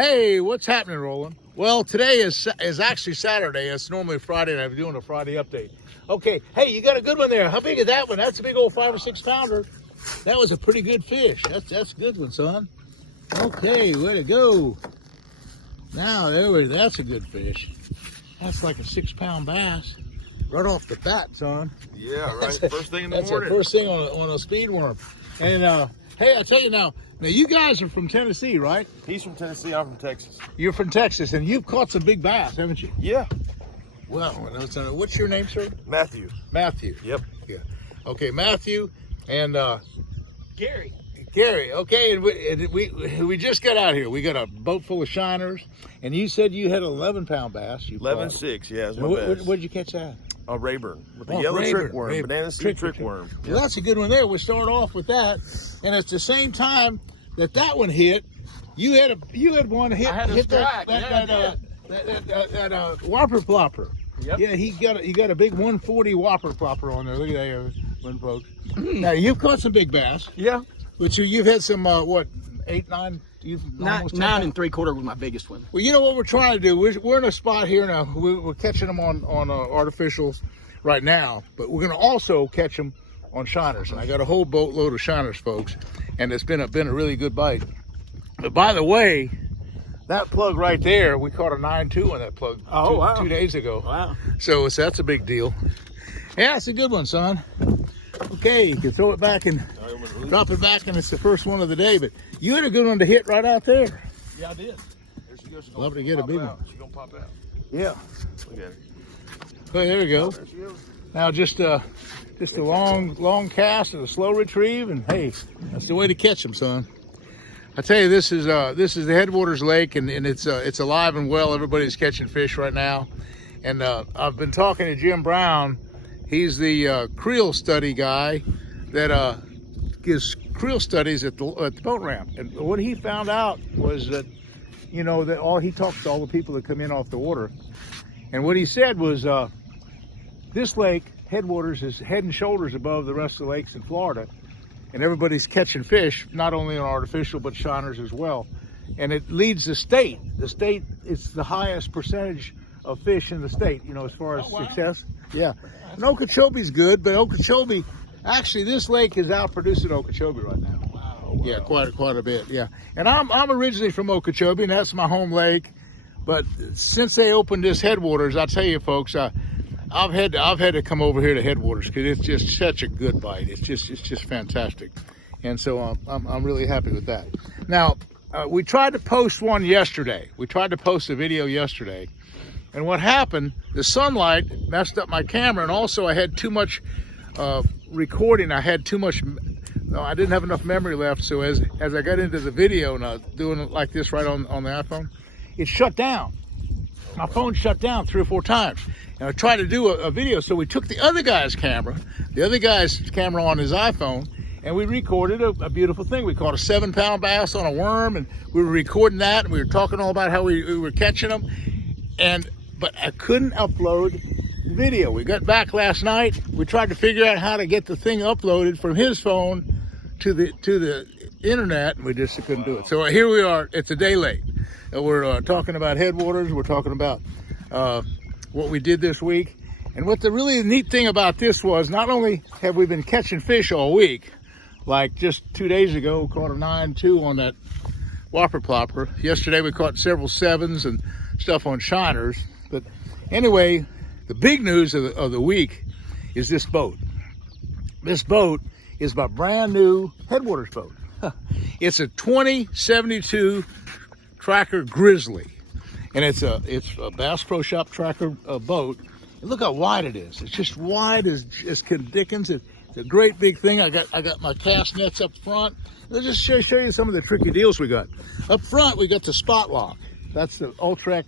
Hey, what's happening, Roland? Well, today is actually Saturday. It's normally Friday, and I'm doing a Friday update. Okay, hey, you got a good one there. How big is that one? That's a big old 5 or 6 pounder. That was a pretty good fish. That's a good one, son. Okay, way to go. Now, that's a good fish. That's like a 6 pound bass. Right off the bat, son. Yeah, right. First thing in the morning. That's the first thing on a speed worm. And hey, I tell you now you guys are from Tennessee, right? He's from Tennessee. I'm from Texas. You're from Texas, and you've caught some big bass, haven't you? Yeah. Well, what's your name, sir? Matthew. Matthew. Yep. Yeah. Okay, Matthew and Gary. Gary. Okay, and we just got out here. We got a boat full of shiners, and you said you had an 11-pound bass. 11.6. Yeah, it's my best. Where'd you catch that? A Rayburn with the yellow trick worm, banana seed trick worm. Well, that's a good one there. We'll start off with that, and at the same time that one hit, you had one hit. I had a strike. That whopper plopper. Yep. Yeah, he got a big 140 whopper plopper on there. Look at that, one, folks. Now you've caught some big bass. Yeah. But you've had some 8, 9. Nine and 3/4 was my biggest one. Well, you know what we're trying to do? We're in a spot here now. We're catching them on artificials right now, but we're going to also catch them on shiners. And I got a whole boatload of shiners, folks, and it's been a really good bite. But by the way, that plug right there, we caught a 9.2 on that plug wow. 2 days ago. Wow. So that's a big deal. Yeah, it's a good one, son. Okay, you can throw it back and drop it back, and it's the first one of the day. But you had a good one to hit right out there. Yeah, I did. Love to get a big one. She's gonna pop out. Yeah. Look at her. Okay, there we go. There she goes. Now just a long cast and a slow retrieve, and hey, that's the way to catch them, son. I tell you, this is the Headwaters Lake, and it's alive and well. Everybody's catching fish right now, and I've been talking to Jim Brown. He's the creel study guy that gives creel studies at the boat ramp. And what he found out was that, he talks to all the people that come in off the water. And what he said was this lake, Headwaters, is head and shoulders above the rest of the lakes in Florida. And everybody's catching fish, not only on artificial, but shiners as well. And it leads the state. The state is the highest percentage of fish in the state, as far as success. Yeah. And Okeechobee's good, but Okeechobee, actually, this lake is outproducing Okeechobee right now. Wow. Yeah, quite a bit. Yeah. And I'm originally from Okeechobee, and that's my home lake. But since they opened this Headwaters, I tell you, folks, I've had to come over here to Headwaters because it's just such a good bite. It's just fantastic, and so I'm really happy with that. Now, we tried to post one yesterday. We tried to post a video yesterday. And what happened, the sunlight messed up my camera, and also I had too much recording. I didn't have enough memory left, so as I got into the video and I was doing it like this right on the iPhone, it shut down. My phone shut down 3 or 4 times. And I tried to do a video, so we took the other guy's camera on his iPhone, and we recorded a beautiful thing. We caught a 7-pound bass on a worm, and we were recording that, and we were talking all about how we were catching them. But I couldn't upload the video. We got back last night. We tried to figure out how to get the thing uploaded from his phone to the internet, and we just couldn't do it. So here we are. It's a day late. We're talking about Headwaters. We're talking about what we did this week. And what the really neat thing about this was, not only have we been catching fish all week, like just 2 days ago, caught a 9.2 on that whopper plopper. Yesterday we caught several 7s and stuff on shiners. But anyway, the big news of the week is this boat. This boat is my brand new Headwaters boat. It's a 2072 Tracker Grizzly, and it's a Bass Pro Shop Tracker boat. And look how wide it is. It's just wide as Dickens. It's a great big thing. I got my cast nets up front. Let's just show you some of the tricky deals we got. Up front, we got the spot lock. That's the Ultrex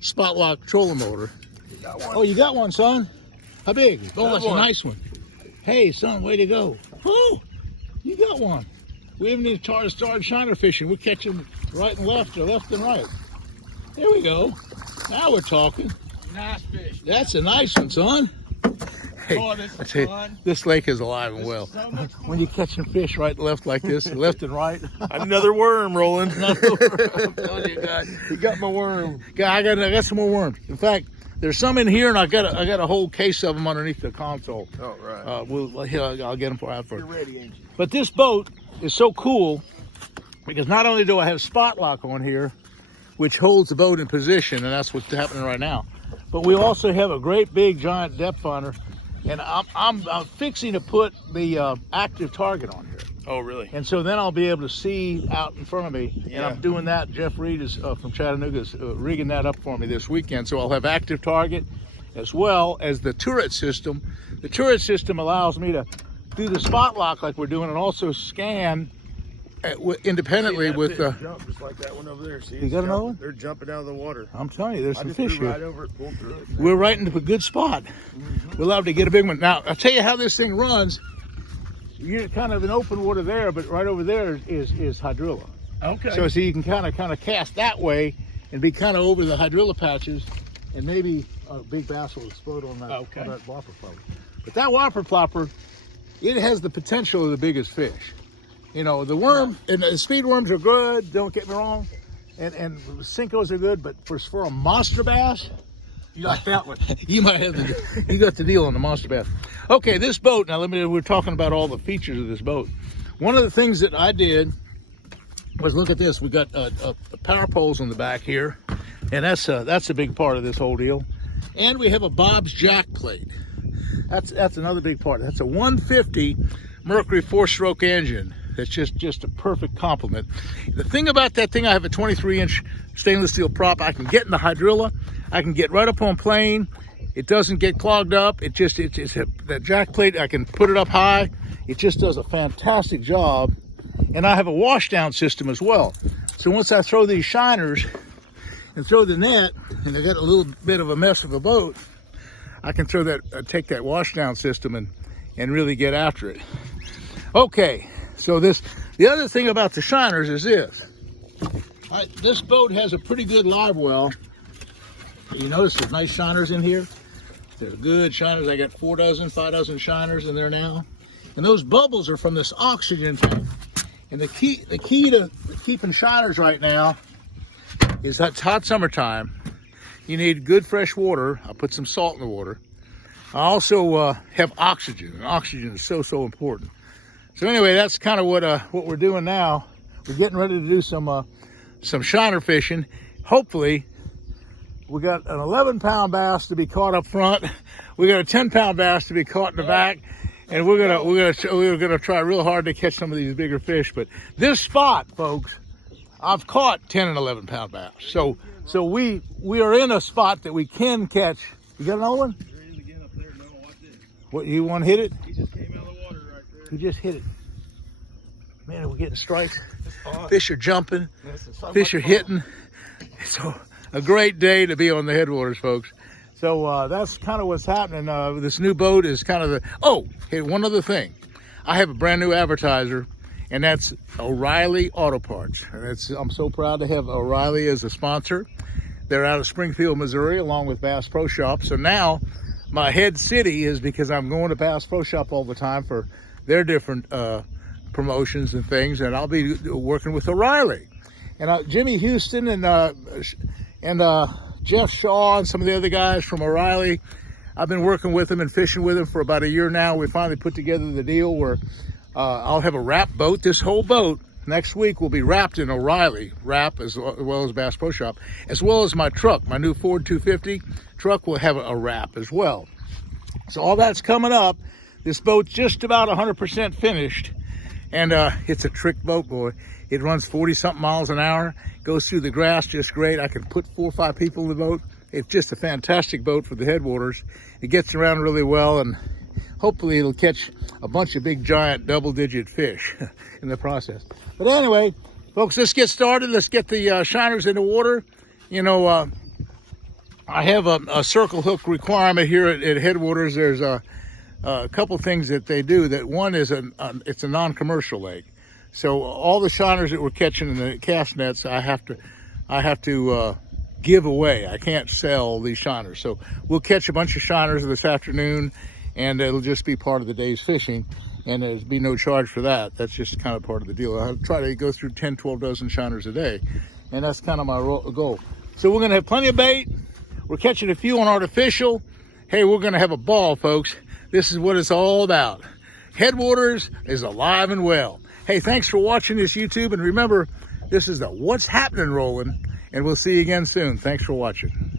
spot lock trolling motor. Oh, you got one, son? How big? Oh, that's a nice one. Hey, son, way to go. Oh, you got one. We haven't even started shiner fishing. We're catching right and left or left and right. There we go. Now we're talking. Nice fish. That's a nice one, son. Hey, Oh, this I is tell you, fun. this lake is alive and This well. is so much fun. When you're catching fish right and left like this, left and right. Another worm, Roland. I'm telling you, God. You got my worm. I got some more worms. In fact, there's some in here, and I got a whole case of them underneath the console. Oh, right. I'll get them for after. You're ready, ain't you? But this boat is so cool because not only do I have spot lock on here, which holds the boat in position, and that's what's happening right now, but we also have a great big giant depth finder, and I'm fixing to put the active target on here. Oh, really? And so then I'll be able to see out in front of me. And Yeah. I'm doing that. Jeff Reed is from Chattanooga is rigging that up for me this weekend. So I'll have active target as well as the turret system. The turret system allows me to do the spot lock like we're doing and also scan independently See, that with. fish jump just like that one over there. See, You it's got another jumping. one? They're jumping out of the water. I'm telling you, there's I some just fish flew here. right over it, pulled through it. We're right into a good spot. We'll have to get a big one. Now, I'll tell you how this thing runs. You're kind of in open water there, but right over there is hydrilla. Okay. So you can kind of cast that way and be kind of over the hydrilla patches, and maybe a big bass will explode on that, Okay. on that whopper plopper. But that whopper plopper, it has the potential of the biggest fish. You know, the worm and the speed worms are good. Don't get me wrong, and Cincos are good. But for a monster bass, You like that one? you might have you got the deal on the monster bass. Okay, this boat. Now we're talking about all the features of this boat. One of the things that I did was look at this. We got power poles on the back here, and that's a big part of this whole deal. And we have a Bob's jack plate. That's another big part. That's a 150 Mercury 4-stroke engine. That's just a perfect complement. The thing about that thing, I have a 23-inch stainless steel prop. I can get in the hydrilla. I can get right up on plane. It doesn't get clogged up. It's that jack plate. I can put it up high. It just does a fantastic job. And I have a washdown system as well. So once I throw these shiners and throw the net, and I got a little bit of a mess of a boat, I can throw that, take that washdown system and really get after it. Okay, so the other thing about the shiners is this. This boat has a pretty good live well. You notice there's nice shiners in here. They're good shiners. I got 5 dozen shiners in there now. And those bubbles are from this oxygen tank. And the key to keeping shiners right now is that it's hot summertime. You need good fresh water. I'll put some salt in the water. I also have oxygen, and oxygen is so important. So anyway, that's kind of what we're doing now. We're getting ready to do some shiner fishing. Hopefully, we got an 11-pound bass to be caught up front. We got a 10-pound bass to be caught in the back, and we're gonna try real hard to catch some of these bigger fish. But this spot, folks, I've caught 10 and 11-pound bass. So we are in a spot that we can catch. You got another one? What, you want to hit it? He just came out of the water right there. You just hit it. Man, we're getting strikes. Fish are jumping. So Fish are much fun. hitting. It's a great day to be on the Headwaters, folks. So that's kind of what's happening. This new boat is kind of the... Oh, hey, one other thing. I have a brand new advertiser, and that's O'Reilly Auto Parts. And I'm so proud to have O'Reilly as a sponsor. They're out of Springfield, Missouri, along with Bass Pro Shop. So now my head city is because I'm going to Bass Pro Shop all the time for their different promotions and things, and I'll be working with O'Reilly. And Jimmy Houston and Jeff Shaw and some of the other guys from O'Reilly, I've been working with them and fishing with them for about a year now. We finally put together the deal where I'll have a wrap boat. This whole boat next week will be wrapped in O'Reilly wrap, as well as Bass Pro Shop, as well as my truck. My new Ford 250 truck will have a wrap as well. So all that's coming up. This boat's just about 100% finished, and it's a trick boat, boy. It runs 40-something miles an hour, goes through the grass just great. I can put 4 or 5 people in the boat. It's just a fantastic boat for the Headwaters. It gets around really well, and hopefully it'll catch a bunch of big, giant, double-digit fish in the process. But anyway, folks, let's get started. Let's get the shiners in the water. You know, I have a circle hook requirement here at Headwaters. There's a couple things that they do. That one is it's a non-commercial lake, so all the shiners that we're catching in the cast nets, I have to give away. I can't sell these shiners. So we'll catch a bunch of shiners this afternoon, and it'll just be part of the day's fishing, and there'll be no charge for that. That's just kind of part of the deal. I try to go through 10, 12 dozen shiners a day, and that's kind of my goal. So we're gonna have plenty of bait. We're catching a few on artificial. Hey, we're gonna have a ball, folks. This is what it's all about. Headwaters is alive and well. Hey, thanks for watching this YouTube, and remember, this is the What's Happening Roland, and we'll see you again soon. Thanks for watching.